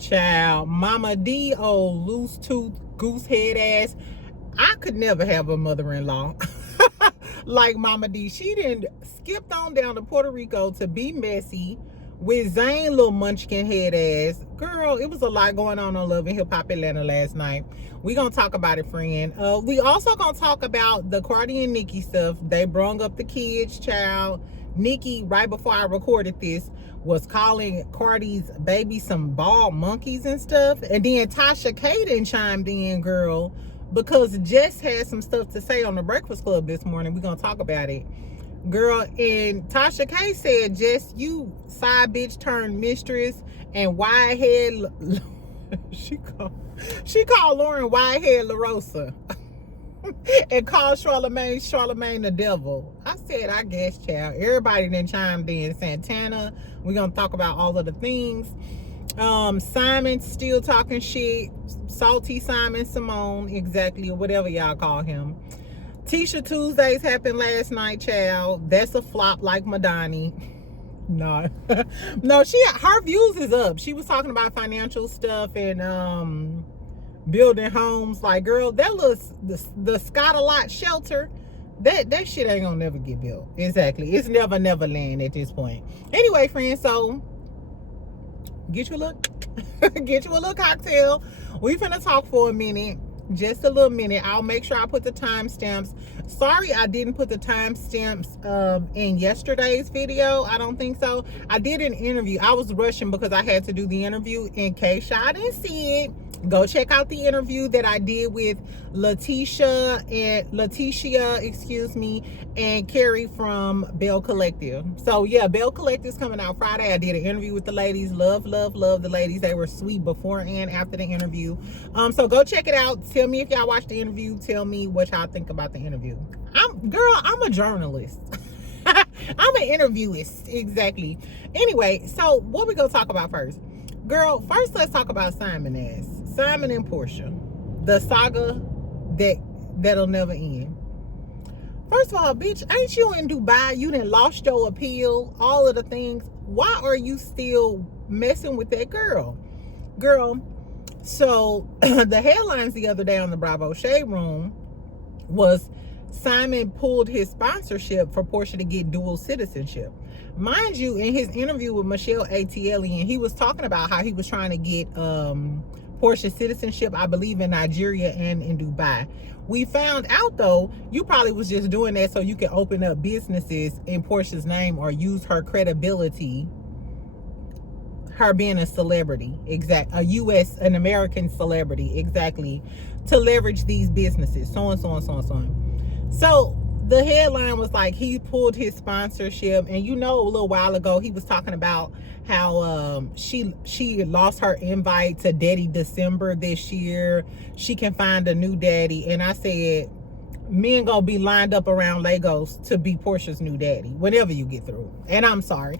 Child, Mama D, old loose tooth, goose head ass. I could never have a mother-in-law like Mama D. She done skipped on down to Puerto Rico to be messy with Zane, little munchkin head ass. Girl, it was a lot going on Love and Hip Hop Atlanta last night. We gonna talk about it, friend. We also gonna talk about the Cardi and Nicki stuff. They brung up the kids, child. Nicki, right before I recorded this, was calling Cardi's baby some bald monkeys and stuff. And then Tasha Caden chimed in, girl, because Jess had some stuff to say on the Breakfast Club this morning. We're gonna talk about it, girl. And Tasha K said, Jess, you side bitch turned mistress and wide head. she called Lauren wide head LaRosa and called Charlemagne the devil. I said, I guess, child. Everybody then chimed in. Santana, we're gonna talk about all of the things. Simon still talking shit. Salty Simon Simone, exactly, or whatever y'all call him. Tisha Tuesdays happened last night, child. That's a flop like Madani. No. No, her views is up. She was talking about financial stuff and building homes. Like, girl, that looks the Scott-a-Lot shelter. That shit ain't gonna never get built. Exactly. It's Neverland at this point. Anyway, friends, so get you a little cocktail. We finna talk for a minute, just a little minute. I'll make sure I put the timestamps. Sorry I didn't put the timestamps in yesterday's video. I don't think so. I did an interview. I was rushing because I had to do the interview. In case y'all didn't see it, go check out the interview that I did with Letitia, and Carrie from Bell Collective. So yeah, Bell Collective is coming out Friday. I did an interview with the ladies. Love the ladies. They were sweet before and after the interview. So go check it out. Tell me if y'all watched the interview. Tell me what y'all think about the interview. I'm a journalist. I'm an interviewist, exactly. Anyway, so what we gonna talk about first? Girl, first let's talk about Simon and Porsha. The saga that'll never end. First of all, bitch, ain't you in Dubai? You done lost your appeal, all of the things. Why are you still messing with that girl? Girl, so the headlines the other day on the Bravo Shade Room was Simon pulled his sponsorship for Porsha to get dual citizenship. Mind you, in his interview with Michelle ATL, he was talking about how he was trying to get Porsha citizenship, I believe, in Nigeria and in Dubai. We found out, though, you probably was just doing that so you can open up businesses in Porsha's name or use her credibility, her being a celebrity, an American celebrity, exactly, to leverage these businesses, so and so and so and so on. So the headline was like, he pulled his sponsorship, and a little while ago he was talking about how she lost her invite to Daddy December this year. She can find a new daddy. And I said, men gonna be lined up around Lagos to be Porsha's new daddy whenever you get through. And I'm sorry.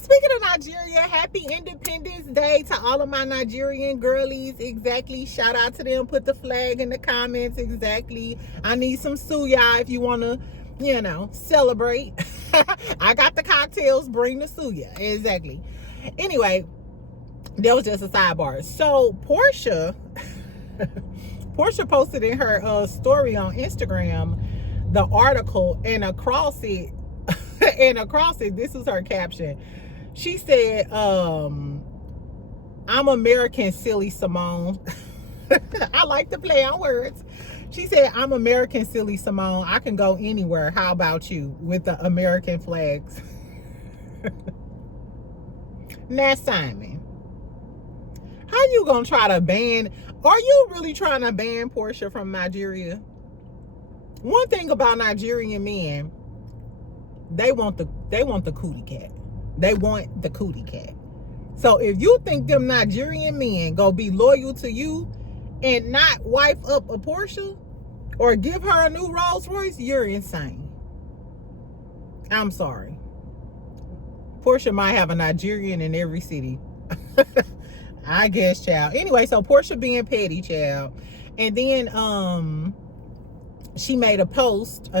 Speaking of Nigeria, happy Independence Day to all of my Nigerian girlies. Exactly. Shout out to them. Put the flag in the comments. Exactly. I need some suya if you want to, celebrate. I got the cocktails. Bring the suya. Exactly. Anyway, that was just a sidebar. So Porsha posted in her story on Instagram the article, and across it, this is her caption. She said, I'm American, silly Simone. I like to play on words. She said, I'm American, silly Simone. I can go anywhere. How about you? With the American flags. Now, Simon, how you gonna try to ban? Are you really trying to ban Porsha from Nigeria? One thing about Nigerian men, they want the cootie cat. They want the cootie cat. So if you think them Nigerian men gonna be loyal to you and not wife up a Porsha or give her a new Rolls Royce, you're insane. I'm sorry. Porsha might have a Nigerian in every city. I guess, child. Anyway, so Porsha being petty, child. And then she made a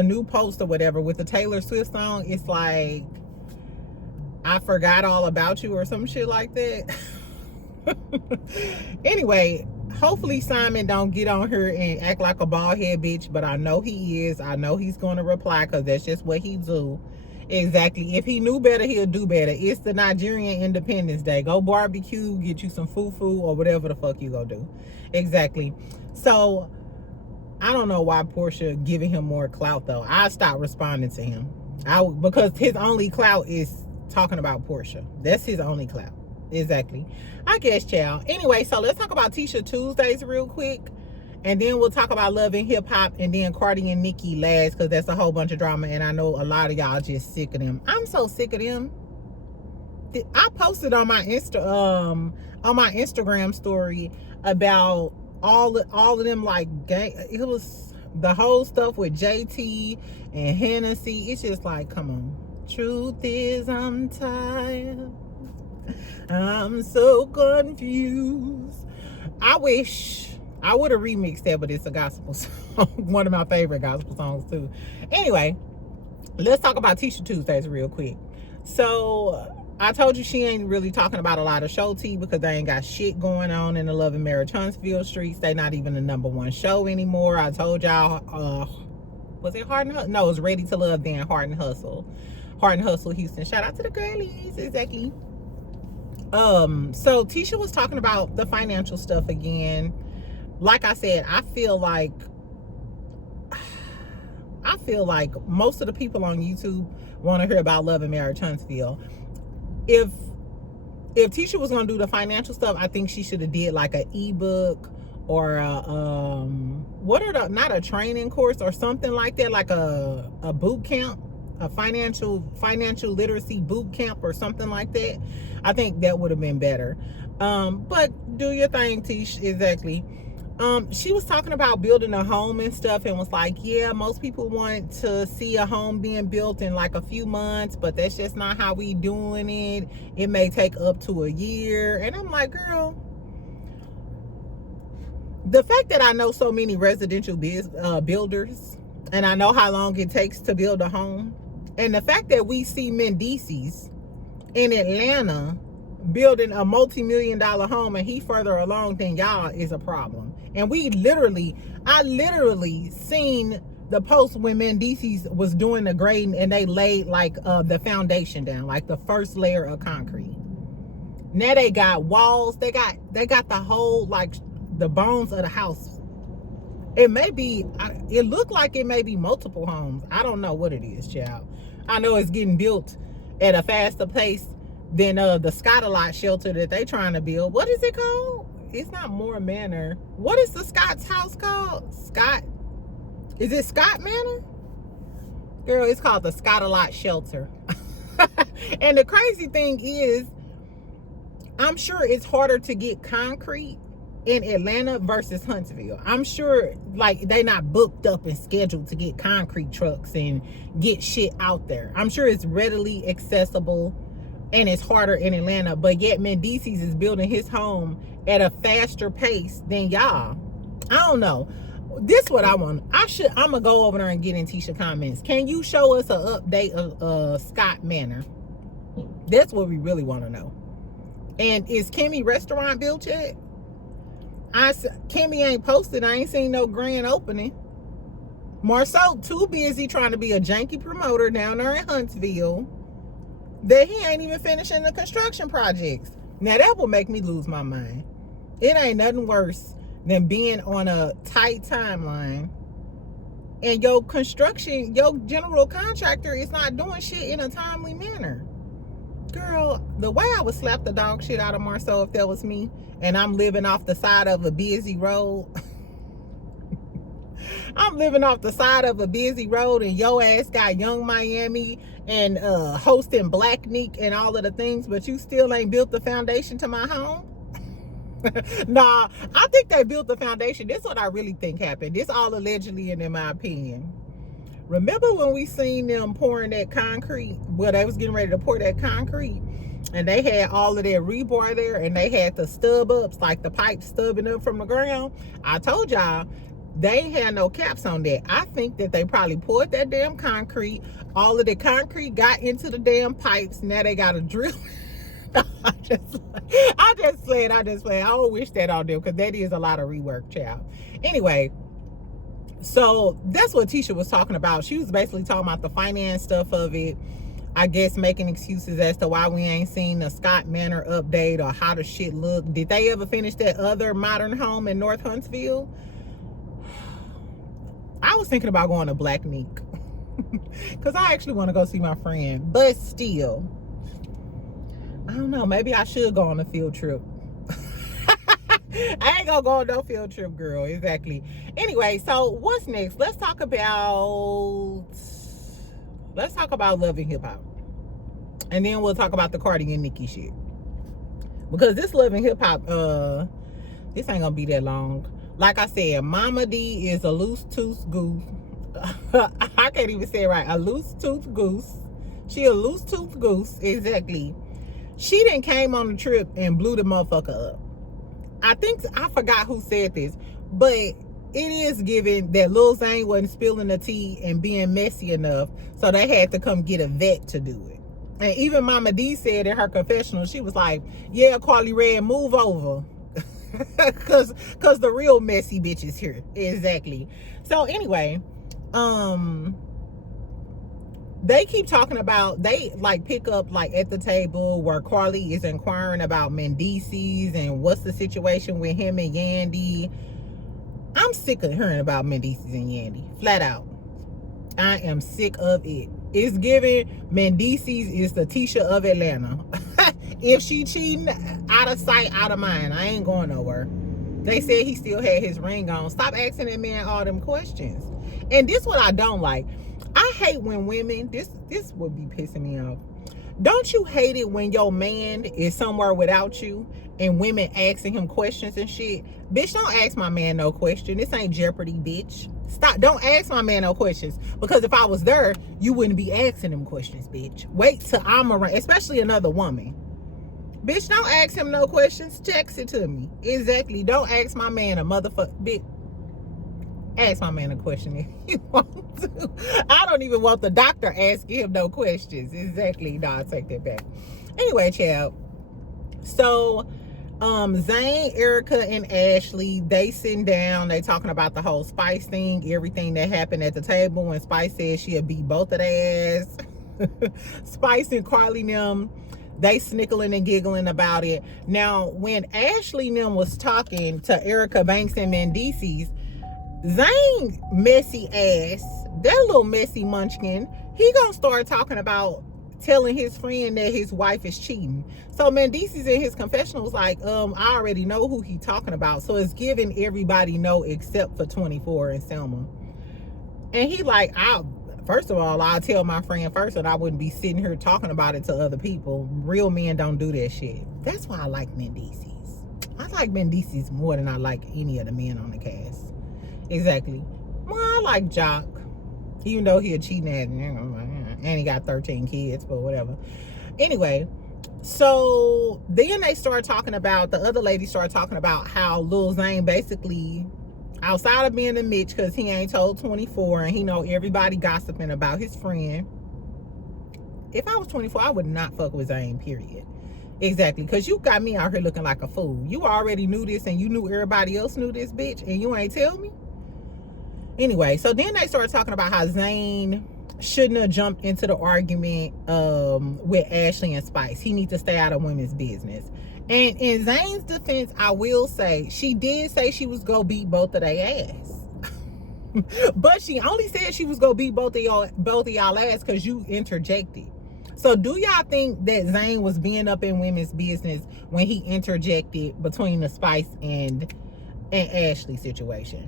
new post or whatever with the Taylor Swift song. It's like, I forgot all about you or some shit like that. Anyway, hopefully Simon don't get on her and act like a bald head bitch, but I know he is. I know he's going to reply because that's just what he do. Exactly. If he knew better, he'll do better. It's the Nigerian Independence Day. Go barbecue, get you some fufu or whatever the fuck you gonna do. Exactly. So I don't know why Porsha giving him more clout though. I stopped responding to him. Because his only clout is talking about Porsha. That's his only clout. Exactly. I guess, child. Anyway, so let's talk about Tisha Tuesdays real quick. And then we'll talk about Love and Hip Hop, and then Cardi and Nicki last, because that's a whole bunch of drama, and I know a lot of y'all just sick of them. I'm so sick of them. I posted on my Instagram story about all of them, like, it was the whole stuff with JT and Hennessy. It's just like, come on. Truth is, I'm tired. I'm so confused. I wish I would have remixed that, but it's a gospel song. One of my favorite gospel songs too. Anyway, let's talk about Tisha Tuesdays real quick. So I told you she ain't really talking about a lot of show tea because they ain't got shit going on in the Love and Marriage Huntsville streets. They not even the #1 show anymore. I told y'all, was it Heart and Hustle? No, it was Ready to Love, then Heart and Hustle. Heart and Hustle Houston. Shout out to the girlies. Exactly. So Tisha was talking about the financial stuff again. Like I said, I feel like most of the people on YouTube want to hear about Love and Marriage Huntsville. If Tisha was going to do the financial stuff, I think she should have did like an ebook or not a training course or something like that, like a boot camp, a financial literacy boot camp or something like that. I think that would have been better. But do your thing, Tish. Exactly. She was talking about building a home and stuff and was like, yeah, most people want to see a home being built in like a few months, but that's just not how we doing it. It may take up to a year. And I'm like, girl, the fact that I know so many residential builders and I know how long it takes to build a home, and the fact that we see Mendices in Atlanta building a multi-million-dollar home and he further along than y'all is a problem. And I literally seen the post when Mendices was doing the grading and they laid like the foundation down, like the first layer of concrete. Now they got walls, they got the whole, like, the bones of the house. It looked like it may be multiple homes. I don't know what it is, child. I know it's getting built at a faster pace than the Scott shelter that they trying to build. What is it called? It's not Moore Manor. What is the Scott's house called? Scott? Is it Scott Manor? Girl, it's called the Scott shelter. And the crazy thing is, I'm sure it's harder to get concrete in Atlanta versus Huntsville. I'm sure, like, they not booked up and scheduled to get concrete trucks and get shit out there. I'm sure it's readily accessible and it's harder in Atlanta, but yet Mendices is building his home at a faster pace than y'all. I don't know. This is what I want. I'm gonna go over there and get in Tisha comments. Can you show us an update of Scott Manor? That's what we really want to know. And is Kimmy restaurant built yet? Kimmy ain't posted. I ain't seen no grand opening. Marceau too busy trying to be a janky promoter down there in Huntsville that he ain't even finishing the construction projects. Now that will make me lose my mind. It ain't nothing worse than being on a tight timeline and your general contractor is not doing shit in a timely manner. Girl, the way I would slap the dog shit out of Marceau if that was me and I'm living off the side of a busy road. I'm living off the side of a busy road and your ass got Young Miami and hosting Black Neek and all of the things, but you still ain't built the foundation to my home. Nah, I think they built the foundation. This is what I really think happened. This all allegedly and in my opinion. Remember when we seen them pouring that concrete? Well, they was getting ready to pour that concrete and they had all of their rebar there and they had the stub ups, like the pipes stubbing up from the ground. I told y'all, they ain't had no caps on that. I think that they probably poured that damn concrete. All of the concrete got into the damn pipes. Now they got to drill. I just played. I don't wish that on them because that is a lot of rework, child. Anyway, so that's what Tisha was talking about. She was basically talking about the finance stuff of it. I guess making excuses as to why we ain't seen the Scott Manor update or how the shit look. Did they ever finish that other modern home in North Huntsville? I was thinking about going to Black Neek because I actually want to go see my friend, but still, I don't know, maybe I should go on a field trip. I ain't gonna go on no field trip, girl. Exactly. Anyway, so what's next? Let's talk about Love and Hip Hop, and then we'll talk about the Cardi and Nicki shit, because this Love and Hip Hop, this ain't gonna be that long. Like I said, Mama D is a loose tooth goose. I can't even say it right. A loose tooth goose. She a loose tooth goose. Exactly. She done came on the trip and blew the motherfucker up. I forgot who said this, but it is given that Lil Zane wasn't spilling the tea and being messy enough, so they had to come get a vet to do it. And even Mama D said in her confessional, she was like, yeah, Carly Red, move over. Cause the real messy bitch is here. Exactly. So anyway, they keep talking about, they like pick up like at the table where Carly is inquiring about Mendices and what's the situation with him and Yandy. I'm sick of hearing about Mendices and Yandy, flat out. I am sick of it. It's giving Mendices is the Tisha of Atlanta. If she cheating, out of sight, out of mind. I ain't going nowhere. They said he still had his ring on. Stop asking that man all them questions. And this what I don't like. I hate when women, this would be pissing me off. Don't you hate it when your man is somewhere without you and women asking him questions and shit? Bitch, don't ask my man no question. This ain't Jeopardy, bitch. Stop. Don't ask my man no questions. Because if I was there, you wouldn't be asking him questions, bitch. Wait till I'm around, especially another woman. Bitch, don't ask him no questions. Text it to me. Exactly. Don't ask my man a motherfucker. Bitch, ask my man a question if you want to. I don't even want the doctor asking him no questions. Exactly. No, I'll take that back. Anyway, child. So, Zane, Erica, and Ashley, they sitting down. They talking about the whole Spice thing, everything that happened at the table when Spice said she'll beat both of their ass. Spice and Carly and them, they snickling and giggling about it. Now, when Ashley and them was talking to Erica Banks and Mendices, Zane messy ass, that little messy munchkin, he gonna start talking about telling his friend that his wife is cheating. So Mendices in his confessional was like, I already know who he talking about. So it's giving everybody no except for 24 and Selma. And he like, first of all, I'll tell my friend first, and I wouldn't be sitting here talking about it to other people. Real men don't do that shit. That's why I like Mendices. I like Mendices more than I like any of the men on the cast. Exactly. Well, I like Jock, even though he a cheating ass, and he got 13 kids, but whatever. Anyway, so then they started talking about, the other lady started talking about how Lil Zane basically, outside of being a Mitch, because he ain't told 24 and he know everybody gossiping about his friend. If I was 24, I would not fuck with Zane, period. Exactly, because you got me out here looking like a fool. You already knew this and you knew everybody else knew this, bitch, and you ain't tell me? Anyway, so then they started talking about how Zane shouldn't have jumped into the argument with Ashley and Spice. He needs to stay out of women's business. And in Zane's defense, I will say, she did say she was gonna beat both of their ass. But she only said she was gonna beat both of y'all ass because you interjected. So do y'all think that Zane was being up in women's business when he interjected between the Spice and Ashley situation?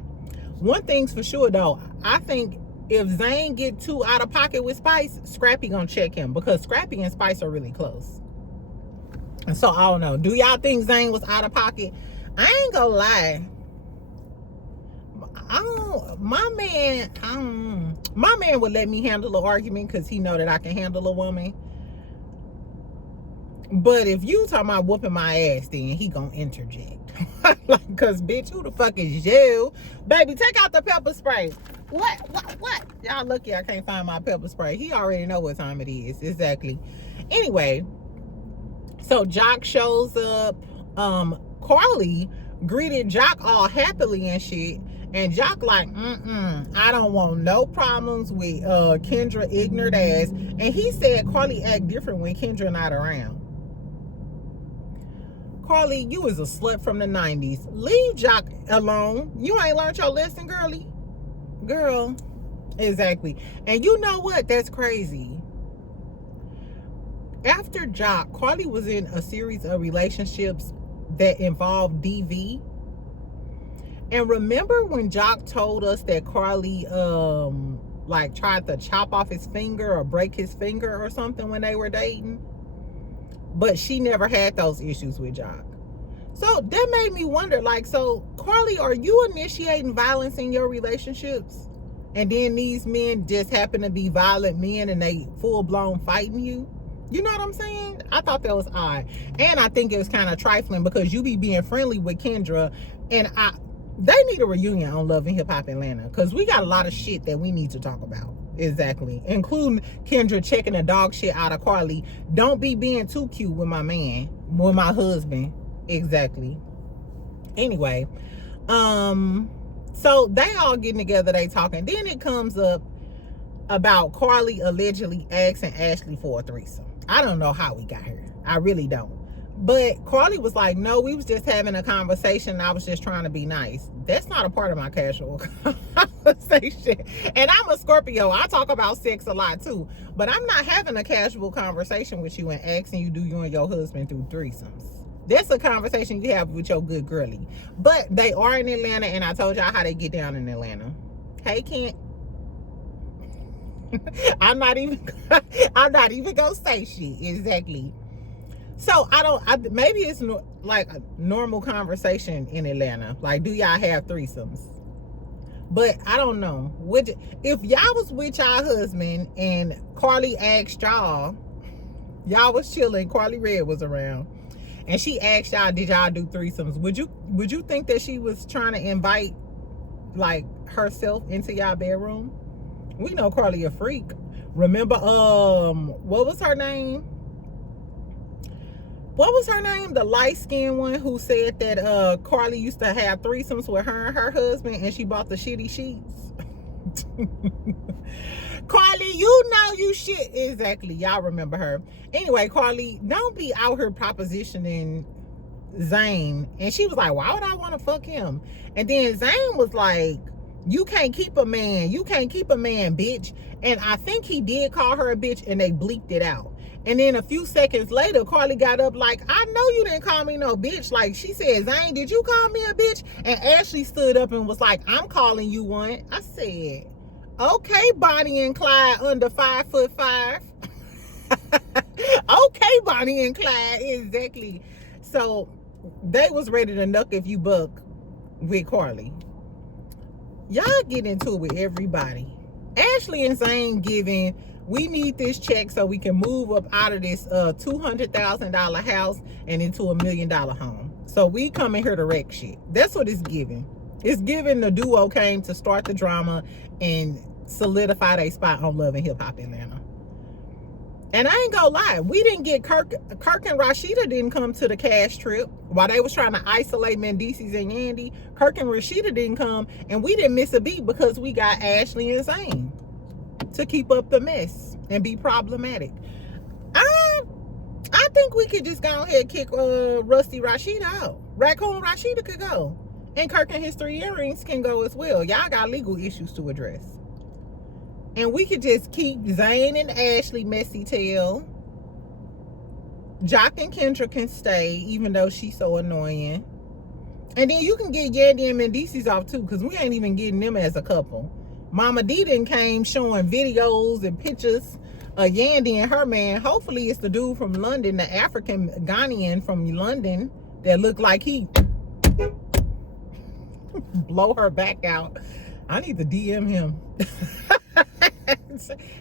One thing's for sure though, I think if Zane get too out of pocket with Spice, Scrappy gonna check him, because Scrappy and Spice are really close. And so I don't know. Do y'all think Zane was out of pocket? I ain't gonna lie. My man would let me handle an argument because he know that I can handle a woman. But if you talking about whooping my ass, then he gonna interject. Like, cause bitch, who the fuck is you? Baby, take out the pepper spray. What? Y'all lucky I can't find my pepper spray. He already know what time it is. Exactly. Anyway, So Jock shows up. Carly greeted Jock all happily and shit. And Jock like, I don't want no problems with Kendra ignorant ass. And he said Carly act different when Kendra not around. Carly, you was a slut from the 90s. Leave Jock alone. You ain't learned your lesson, girly. Girl, exactly. And you know what? That's crazy. After Jock, Carly was in a series of relationships that involved DV. And remember when Jock told us that Carly like tried to chop off his finger or break his finger or something when they were dating? But she never had those issues with Jock. So that made me wonder, like, so Carly, are you initiating violence in your relationships? And then these men just happen to be violent men and they full-blown fighting you? You know what I'm saying? I thought that was odd. And I think it was kind of trifling because you be being friendly with Kendra. And they need a reunion on Love and Hip Hop Atlanta because we got a lot of shit that we need to talk about. Exactly. Including Kendra checking the dog shit out of Carly. Don't be being too cute with my man, with my husband. Exactly. Anyway, so they all getting together, they talking. Then it comes up about Carly allegedly asking Ashley for a threesome. I don't know how we got here. I really don't. But Carly was like, no, we was just having a conversation. I was just trying to be nice. That's not a part of my casual conversation. And I'm a Scorpio. I talk about sex a lot too. But I'm not having a casual conversation with you and asking you, do you and your husband do threesomes? That's a conversation you have with your good girlie. But they are in Atlanta, and I told y'all how they get down in Atlanta. Hey, Kent. I'm not even gonna say shit. Exactly. So maybe it's like a normal conversation in Atlanta. Like, do y'all have threesomes? But I don't know. If y'all was with y'all husband and Carly asked y'all was chilling, Carly Red was around, and she asked y'all, did y'all do threesomes? Would you think that she was trying to invite like herself into y'all bedroom? We know Carly a freak. Remember, what was her name? What was her name? The light-skinned one who said that Carly used to have threesomes with her and her husband, and she bought the shitty sheets. Carly, you know you shit. Exactly. Y'all remember her. Anyway, Carly, don't be out here propositioning Zane. And she was like, why would I want to fuck him? And then Zane was like, you can't keep a man. You can't keep a man, bitch. And I think he did call her a bitch, and they bleeped it out. And then a few seconds later, Carly got up like, I know you didn't call me no bitch. Like, she said, Zane, did you call me a bitch? And Ashley stood up and was like, I'm calling you one. I said, okay, Bonnie and Clyde under 5'5". Okay, Bonnie and Clyde, exactly. So they was ready to knuck if you buck with Carly. Y'all get into it with everybody. Ashley and Zane giving, we need this check so we can move up out of this $200,000 house and into $1 million home. So we coming here to wreck shit. That's what it's giving. It's giving the duo came to start the drama and solidify their spot on Love and Hip Hop Atlanta. And I ain't gonna lie, we didn't get Kirk and Rashida didn't come to the cash trip while they was trying to isolate Mendices and Yandy. Kirk and Rashida didn't come, and we didn't miss a beat because we got Ashley and Zane to keep up the mess and be problematic. I think we could just go ahead and kick Rusty Rashida out. Raccoon Rashida could go, and Kirk and his 3 earrings can go as well. Y'all got legal issues to address. And we could just keep Zane and Ashley messy tail. Jock and Kendra can stay, even though she's so annoying. And then you can get Yandy and Mendices off too, because we ain't even getting them as a couple. Mama D done came showing videos and pictures of Yandy and her man. Hopefully it's the dude from London, the African Ghanaian from London that looked like he blow her back out. I need to DM him.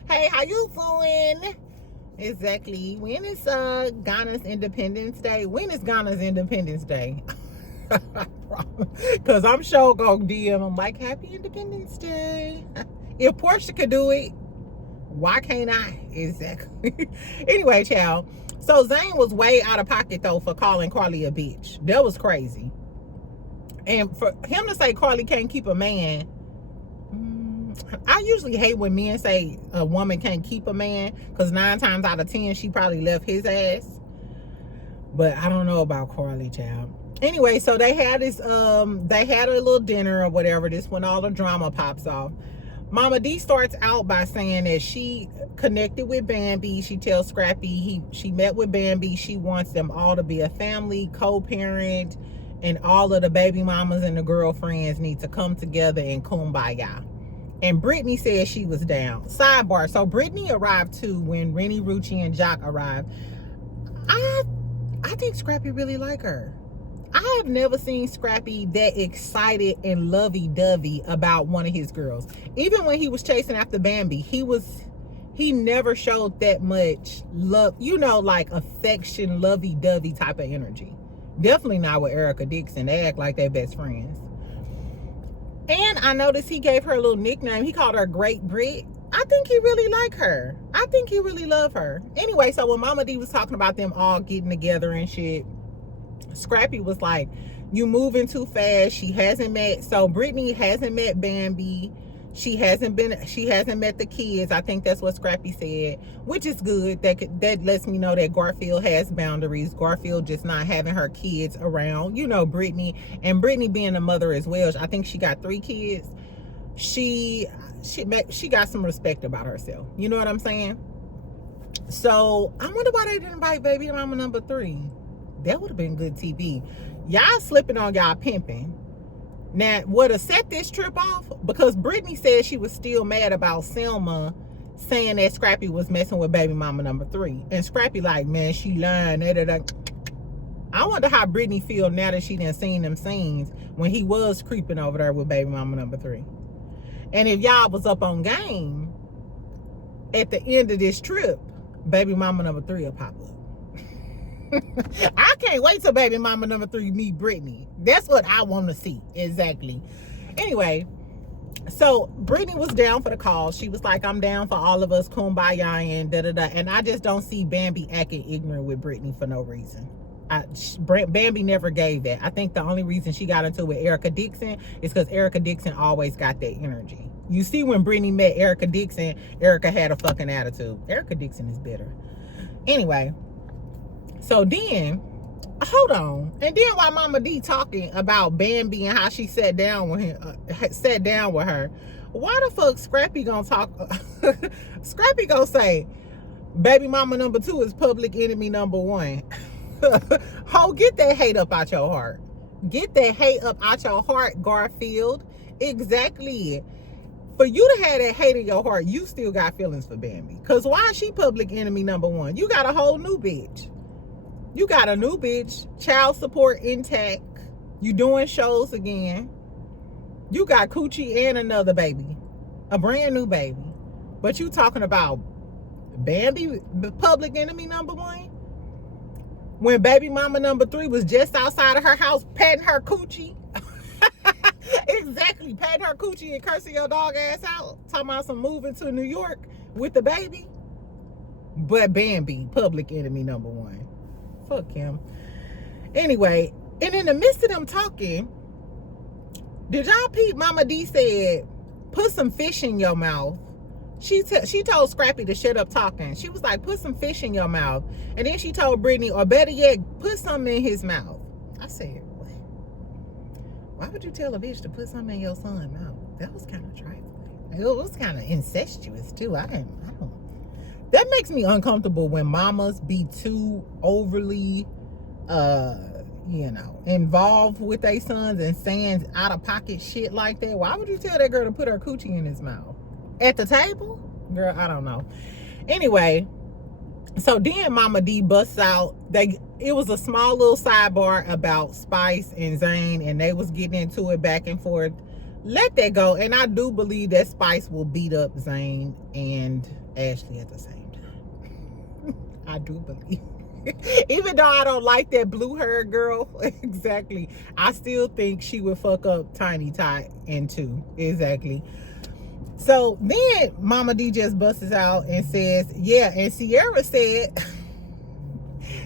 Hey, how you doing? Exactly. When is Ghana's Independence Day? When is Ghana's Independence Day? Because I'm sure gonna DM him like, happy Independence Day. If Porsha could do it, why can't I? Exactly. Anyway, child. So Zane was way out of pocket though for calling Carly a bitch. That was crazy. And for him to say Carly can't keep a man, I usually hate when men say a woman can't keep a man, because 9 times out of 10 she probably left his ass. But I don't know about Carly, child. Anyway, so they had this they had a little dinner or whatever. This when all the drama pops off. Mama D starts out by saying that she connected with Bambi. She tells Scrappy she met with Bambi. She wants them all to be a family, co-parent, and all of the baby mamas and the girlfriends need to come together and kumbaya. And Brittany said she was down. Sidebar, so Brittany arrived too when Rennie, Rucci, and Jock arrived. I think Scrappy really like her. I have never seen Scrappy that excited and lovey-dovey about one of his girls. Even when he was chasing after Bambi, he never showed that much love, you know, like affection, lovey-dovey type of energy. Definitely not with Erica Dixon. They act like they're best friends. And I noticed he gave her a little nickname. He called her Great Brit. I think he really like her. I think he really love her. Anyway, so when Mama D was talking about them all getting together and shit, Scrappy was like, you moving too fast. She hasn't met, so Brittany hasn't met Bambi. She hasn't met the kids. I think that's what Scrappy said, which is good. That lets me know that Garfield has boundaries. Garfield just not having her kids around, you know, Brittany. And Brittany being a mother as well. I think she got 3 kids. She got some respect about herself. You know what I'm saying? So I wonder why they didn't invite baby mama number 3. That would have been good TV. Y'all slipping on y'all pimping. Now, would have set this trip off, because Brittany said she was still mad about Selma saying that Scrappy was messing with baby mama number 3. And Scrappy like, man, she lying. I wonder how Brittany feel now that she done seen them scenes when he was creeping over there with baby mama number 3. And if y'all was up on game, at the end of this trip, baby mama number 3 will pop up. I can't wait till baby mama number 3 meet Brittany. That's what I want to see. Exactly. Anyway, so Brittany was down for the cause. She was like, I'm down for all of us, kumbaya and da-da-da. And I just don't see Bambi acting ignorant with Brittany for no reason. Bambi never gave that. I think the only reason she got into it with Erica Dixon is because Erica Dixon always got that energy. You see, when Brittany met Erica Dixon, Erica had a fucking attitude. Erica Dixon is bitter. Anyway, so then, hold on. And then while Mama D talking about Bambi and how she sat down with her, why the fuck Scrappy gonna talk? Scrappy gonna say, baby mama number 2 is public enemy number 1. Ho, get that hate up out your heart. Get that hate up out your heart, Garfield. Exactly. For you to have that hate in your heart, you still got feelings for Bambi. Because why is she public enemy number 1? You got a whole new bitch. You got a new bitch. Child support intact. You doing shows again. You got Coochie and another baby. A brand new baby. But you talking about Bambi, public enemy number 1? When baby mama number 3 was just outside of her house patting her coochie. Exactly, patting her coochie and cursing your dog ass out. Talking about some moving to New York with the baby. But Bambi, public enemy number 1. Fuck him. Anyway, and in the midst of them talking, did y'all peep Mama D said, put some fish in your mouth. She told Scrappy to shut up talking. She was like, put some fish in your mouth. And then she told Brittany, or better yet, put something in his mouth. I said, what? Why would you tell a bitch to put something in your son's mouth? That was kind of trifling. It was kind of incestuous too. I don't. That makes me uncomfortable when mamas be too overly, involved with their sons and saying out of pocket shit like that. Why would you tell that girl to put her coochie in his mouth? At the table? Girl, I don't know. Anyway, so then Mama D busts out. It was a small little sidebar about Spice and Zane, and they was getting into it back and forth. Let that go. And I do believe that Spice will beat up Zane and Ashley at the same time. I do believe. Even though I don't like that blue-haired girl, exactly, I still think she would fuck up Tiny Tot and 2. Exactly. So then Mama D just busts out and says, yeah, and Sierra said,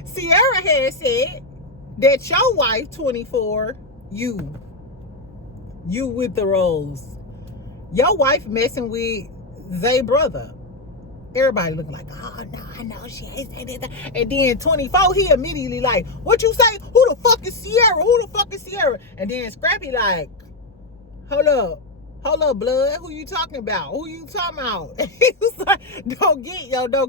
Sierra had said that your wife, 24, you with the rose. Your wife messing with Zay brother. Everybody looking like, oh no, I know she ain't saying that. And then 24, he immediately like, what you say? Who the fuck is Sierra? Who the fuck is Sierra? And then Scrappy like, hold up, blood. Who you talking about? Who you talking about? He was like, don't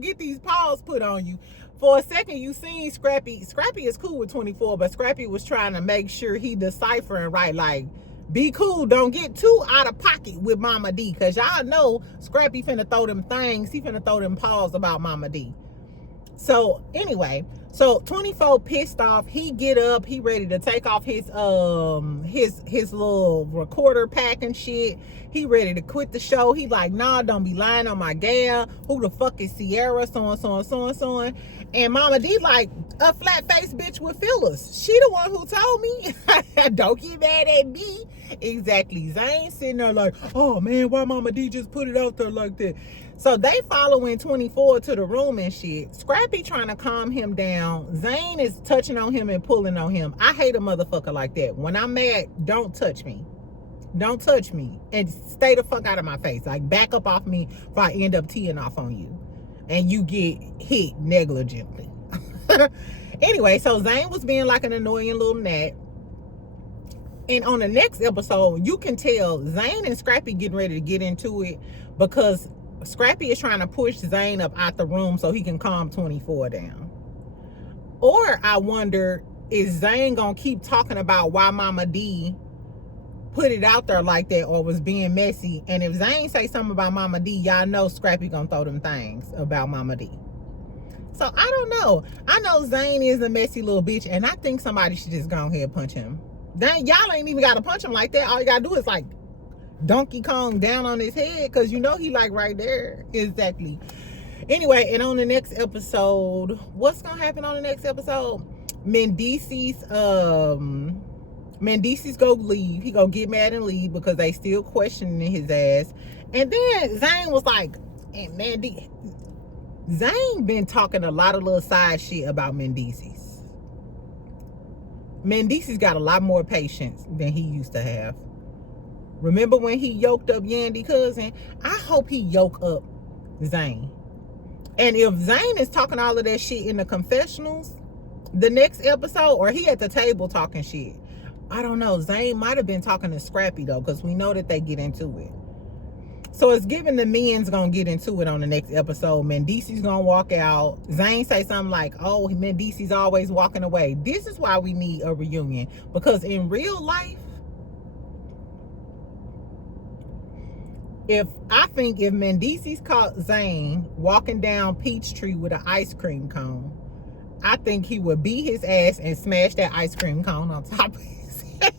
get these paws put on you. For a second, you seen Scrappy. Scrappy is cool with 24, but Scrappy was trying to make sure he deciphering right, like, be cool. Don't get too out of pocket with Mama D. Because y'all know Scrappy finna throw them things. He finna throw them paws about Mama D. So, anyway. So, 24 pissed off. He get up. He ready to take off his little recorder pack and shit. He ready to quit the show. He like, nah, don't be lying on my gal. Who the fuck is Sierra? So and so and so and so on. And Mama D like, a flat-faced bitch with fillers. She the one who told me. Don't get mad at me. Exactly. Zane sitting there like, oh man, why Mama D just put it out there like that? So they following 24 to the room and shit. Scrappy trying to calm him down. Zane is touching on him and pulling on him. I hate a motherfucker like that. When I'm mad, don't touch me. Don't touch me. And stay the fuck out of my face. Like, back up off me if I end up teeing off on you. And you get hit negligently. Anyway, so Zane was being like an annoying little gnat. And on the next episode, you can tell Zane and Scrappy getting ready to get into it because Scrappy is trying to push Zane up out the room so he can calm 24 down. Or I wonder, is Zane gonna keep talking about why Mama D put it out there like that or was being messy? And if Zane say something about Mama D, y'all know Scrappy gonna throw them things about Mama D. So I don't know. I know Zane is a messy little bitch, and I think somebody should just go ahead and punch him. Dang, y'all ain't even gotta punch him like that. All you gotta do is like Donkey Kong down on his head, because you know he like right there. Exactly. Anyway, and on the next episode, what's gonna happen on the next episode? Mendeecees go leave. He go get mad and leave because they still questioning his ass. And then Zane was like, and Zane been talking a lot of little side shit about Mendeecees. Mendeecees got a lot more patience than he used to have. Remember when he yoked up Yandy cousin? I hope he yoke up Zane. And if Zane is talking all of that shit in the confessionals, the next episode, or he at the table talking shit, I don't know. Zane might have been talking to Scrappy though, because we know that they get into it. So it's given the men's gonna get into it on the next episode. Mendeecees gonna walk out. Zane say something like, oh, Mendeecees always walking away. This is why we need a reunion. Because in real life, I think if Mendeecees caught Zane walking down Peachtree with an ice cream cone, I think he would beat his ass and smash that ice cream cone on top of his head.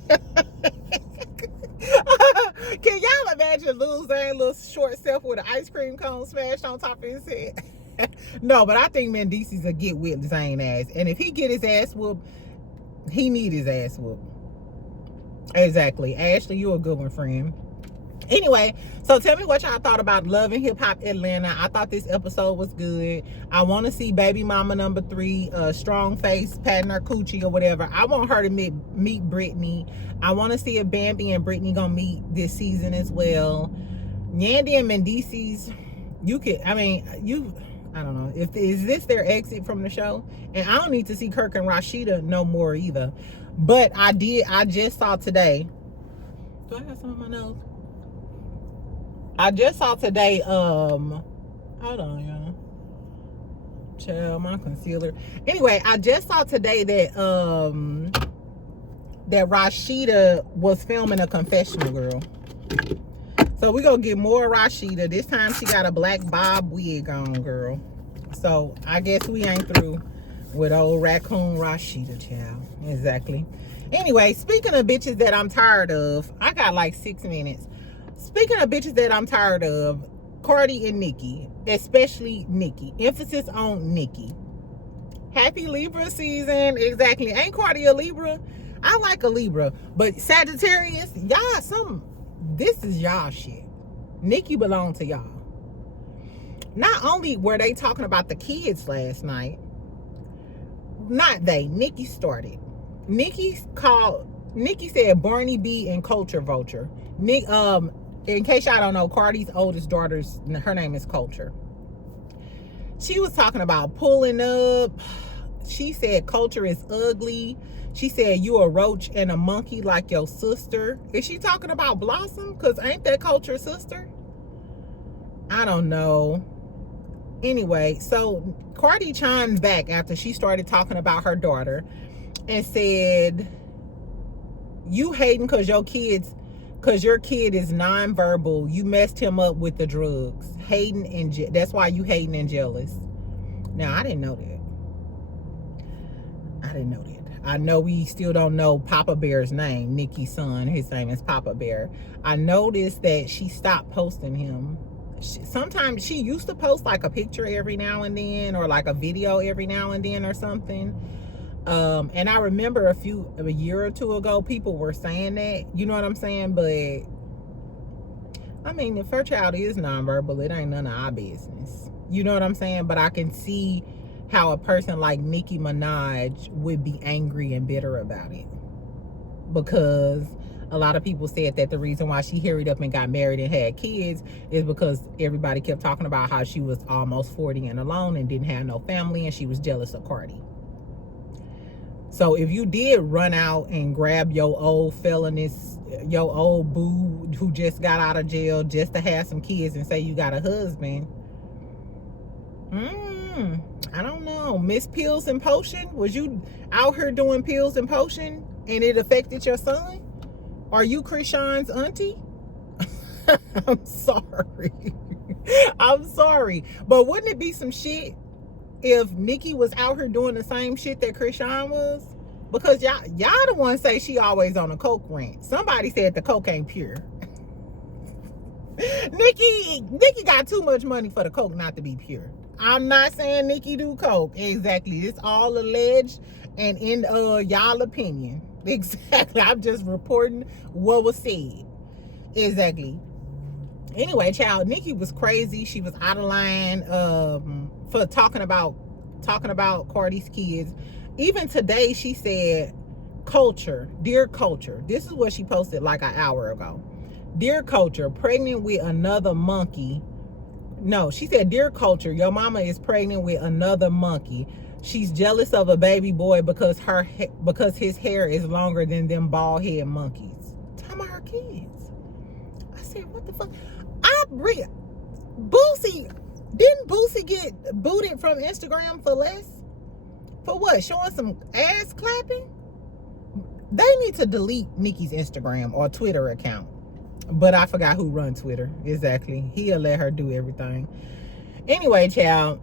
Can y'all imagine Lil Zane, little short self with an ice cream cone smashed on top of his head? No, but I think Mendeecees will get with Zane ass. And if he get his ass whooped, he need his ass whooped. Exactly. Ashley, you a good one, friend. Anyway, so tell me what y'all thought about Love and Hip Hop Atlanta. I thought this episode was good. I want to see baby mama number 3, strong face, patting her coochie or whatever. I want her to meet Brittany. I want to see if Bambi and Brittany gonna meet this season as well. Yandy and Mendeecees, I don't know. Is this their exit from the show? And I don't need to see Kirk and Rashida no more either. But I just saw today. Do I have some on my nose? I just saw today, hold on, y'all. Child, my concealer. Anyway, I just saw today that that Rashida was filming a confessional, girl. So we're gonna get more Rashida. This time she got a black bob wig on, girl. So I guess we ain't through with old raccoon Rashida, child. Exactly. Anyway, speaking of bitches that I'm tired of, I got like 6 minutes. Speaking of bitches that I'm tired of, Cardi and Nicki, especially Nicki. Emphasis on Nicki. Happy Libra season. Exactly. Ain't Cardi a Libra? I like a Libra. But Sagittarius, y'all, this is y'all shit. Nicki belong to y'all. Not only were they talking about the kids last night, not they, Nicki started. Nicki said Barney B and Culture Vulture. In case y'all don't know, Cardi's oldest daughter's, her name is Culture. She was talking about pulling up. She said Culture is ugly. She said you a roach and a monkey like your sister. Is she talking about Blossom? Because ain't that Culture's sister? I don't know. Anyway, so Cardi chimed back after she started talking about her daughter and said, you hating because your kid is nonverbal. You messed him up with the drugs. Hating and that's why you hating and jealous. Now, I didn't know that. I know we still don't know Papa Bear's name, Nicki's son. His name is Papa Bear. I noticed that she stopped posting him. Sometimes she used to post like a picture every now and then, or like a video every now and then or something. And I remember a year or two ago, people were saying that, you know what I'm saying? But I mean, if her child is nonverbal, it ain't none of our business. You know what I'm saying? But I can see how a person like Nicki Minaj would be angry and bitter about it, because a lot of people said that the reason why she hurried up and got married and had kids is because everybody kept talking about how she was almost 40 and alone and didn't have no family, and she was jealous of Cardi. So if you did run out and grab your old boo who just got out of jail just to have some kids and say you got a husband, I don't know. Miss Pills and Potion, was you out here doing pills and potion and it affected your son? Are you Krishan's auntie? I'm sorry. I'm sorry. But wouldn't it be some shit if Nicki was out here doing the same shit that Krishan was? Because y'all the ones say she always on a coke rant. Somebody said the coke ain't pure. Nicki got too much money for the coke not to be pure. I'm not saying Nicki do coke. Exactly. It's all alleged and in y'all opinion. Exactly. I'm just reporting what was said. Exactly. Anyway, child, Nicki was crazy. She was out of line for talking about Cardi's kids. Even today, she said, Culture, dear Culture. This is what she posted like an hour ago. Dear Culture, pregnant with another monkey. No, she said, dear Culture, your mama is pregnant with another monkey. She's jealous of a baby boy because his hair is longer than them bald head monkeys. Talking about her kids. I said, what the fuck? Didn't Boosie get booted from Instagram for less? For what? Showing some ass clapping? They need to delete Nicki's Instagram or Twitter account. But I forgot who runs Twitter. Exactly. He'll let her do everything. Anyway, child.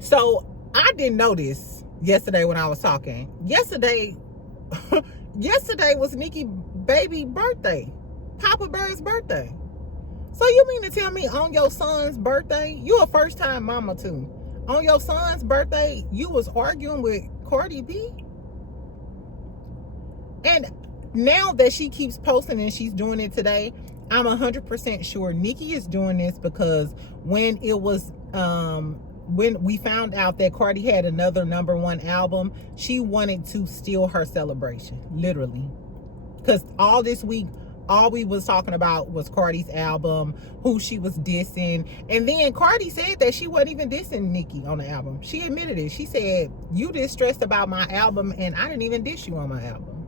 So I didn't notice yesterday when I was talking. Yesterday was Nicki's baby birthday. Papa Bear's birthday. So you mean to tell me on your son's birthday, you a first time mama too. On your son's birthday, you was arguing with Cardi B? And now that she keeps posting and she's doing it today, I'm 100% sure Nicki is doing this because when we found out that Cardi had another #1 album, she wanted to steal her celebration, literally. Because all this week, all we was talking about was Cardi's album, who she was dissing. And then Cardi said that she wasn't even dissing Nicki on the album. She admitted it. She said, you just stressed about my album and I didn't even diss you on my album.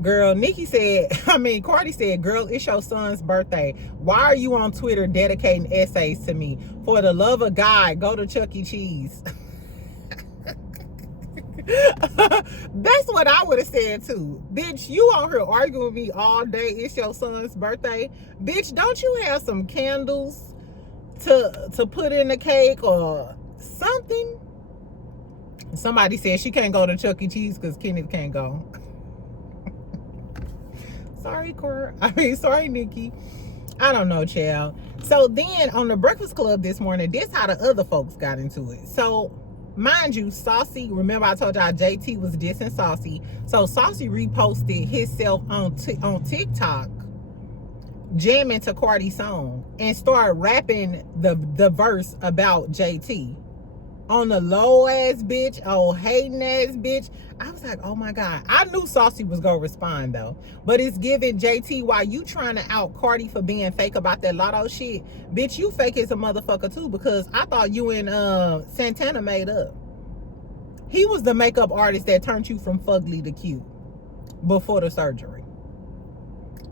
Girl, Cardi said, girl, it's your son's birthday. Why are you on Twitter dedicating essays to me? For the love of God, go to Chuck E. Cheese. That's what I would have said too. Bitch, you out here arguing with me all day. It's your son's birthday. Bitch, don't you have some candles to put in the cake or something? Somebody said she can't go to Chuck E. Cheese because Kenneth can't go. Sorry, Nicki. I don't know, child. So then on the Breakfast Club this morning, this how the other folks got into it. So mind you, Saucy, remember I told y'all JT was dissing Saucy. So Saucy reposted himself on TikTok jamming to Cardi's song and started rapping the verse about JT. on the low ass bitch, oh hating ass bitch. I was like, oh my God. I knew Saucy was gonna respond though. But it's giving JT, while you trying to out Cardi for being fake about that lotto shit, bitch, you fake as a motherfucker too, because I thought you and Santana made up. He was the makeup artist that turned you from fugly to cute before the surgery.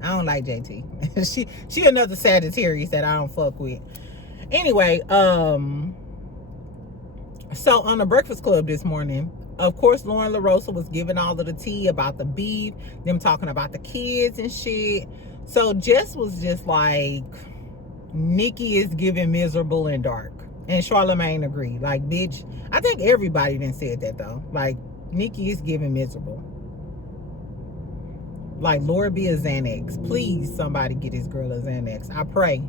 I don't like JT. she another Sagittarius that I don't fuck with. Anyway, so on the Breakfast Club this morning, of course, Lauren LaRosa was giving all of the tea about the beef, them talking about the kids and shit. So Jess was just like, Nicki is giving miserable and dark. And Charlamagne agreed. Like, bitch, I think everybody done said that though. Like, Nicki is giving miserable. Like, Lord be a Xanax. Please, somebody get this girl a Xanax. I pray.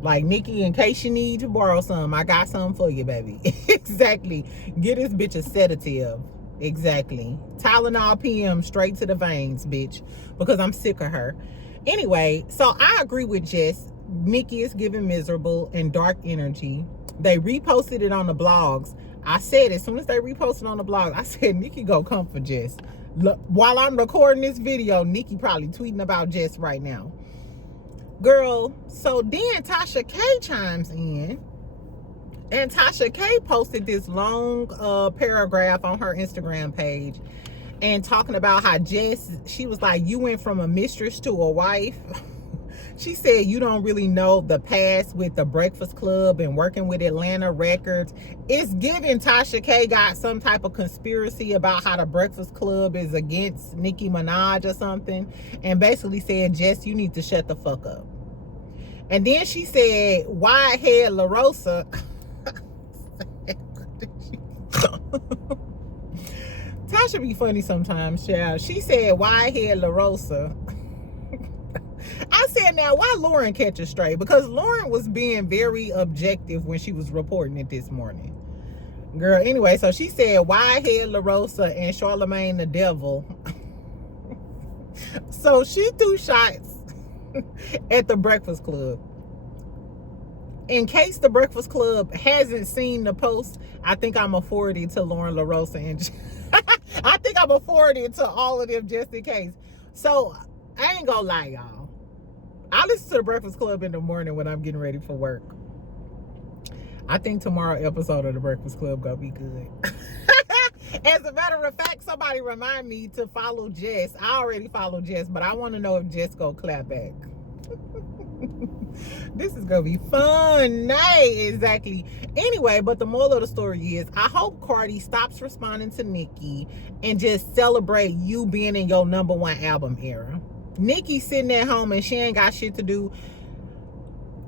Like, Nicki, in case you need to borrow some, I got some for you, baby. Exactly. Get this bitch a sedative. Exactly. Tylenol PM straight to the veins, bitch. Because I'm sick of her. Anyway, so I agree with Jess. Nicki is giving miserable and dark energy. They reposted it on the blogs. I said, as soon as they reposted on the blog, I said, Nicki go come for Jess. Look, while I'm recording this video, Nicki probably tweeting about Jess right now. Girl, so then Tasha K chimes in, and Tasha K posted this long paragraph on her Instagram page and talking about how Jess, she was like, you went from a mistress to a wife. She said you don't really know the past with the Breakfast Club and working with Atlanta Records. It's giving Tasha K got some type of conspiracy about how the Breakfast Club is against Nicki Minaj or something. And basically said, Jess, you need to shut the fuck up. And then she said, wide head LaRosa. Tasha be funny sometimes, child. She said, wide head LaRosa. I said, now, why Lauren catch a stray? Because Lauren was being very objective when she was reporting it this morning. Girl, anyway, so she said, wide head LaRosa and Charlamagne the devil. So she threw shots at the Breakfast Club. In case the Breakfast Club hasn't seen the post, I think I'm going to forward it to Lauren LaRosa. And I think I'm going to forward it to all of them just in case. So, I ain't going to lie, y'all. I listen to the Breakfast Club in the morning when I'm getting ready for work. I think tomorrow's episode of the Breakfast Club gonna be good. As a matter of fact, somebody remind me to follow Jess. I already follow Jess, but I want to know if Jess go clap back. This is gonna be fun. Nay, exactly. Anyway, but the moral of the story is, I hope Cardi stops responding to Nicki and just celebrate you being in your #1 album era. Nicki sitting at home and she ain't got shit to do.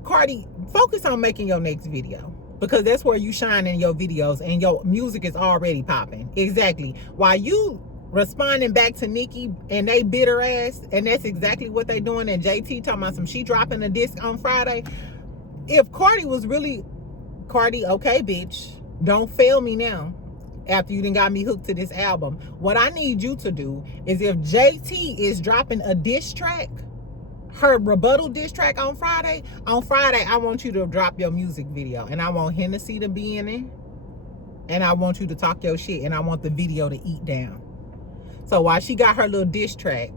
Cardi, focus on making your next video, because that's where you shine in your videos and your music is already popping. Exactly. While you responding back to Nicki and they bitter ass, and that's exactly what they doing. And JT talking about she dropping a disc on Friday. If Cardi was really, Cardi, okay, bitch, don't fail me now. After you done got me hooked to this album, what I need you to do is, if JT is dropping a diss track, her rebuttal diss track on Friday, I want you to drop your music video, and I want Hennessy to be in it, and I want you to talk your shit, and I want the video to eat down. So while she got her little diss track,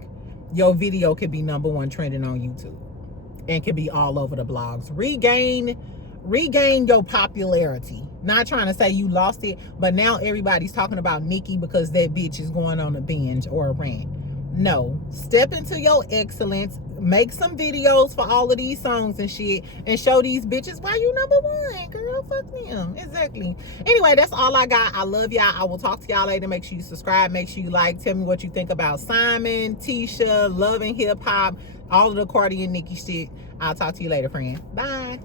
your video could be #1 trending on YouTube and could be all over the blogs. Regain your popularity. Not trying to say you lost it, but now everybody's talking about Nicki because that bitch is going on a binge or a rant. No, step into your excellence, make some videos for all of these songs and shit, and show these bitches why you #1, girl. Fuck them. Exactly. Anyway, that's all I got. I love y'all. I will talk to y'all later. Make sure you subscribe, make sure you like, tell me what you think about Simon, Tisha, Love and Hip Hop, all of the Cardi and Nicki shit. I'll talk to you later, friend. Bye.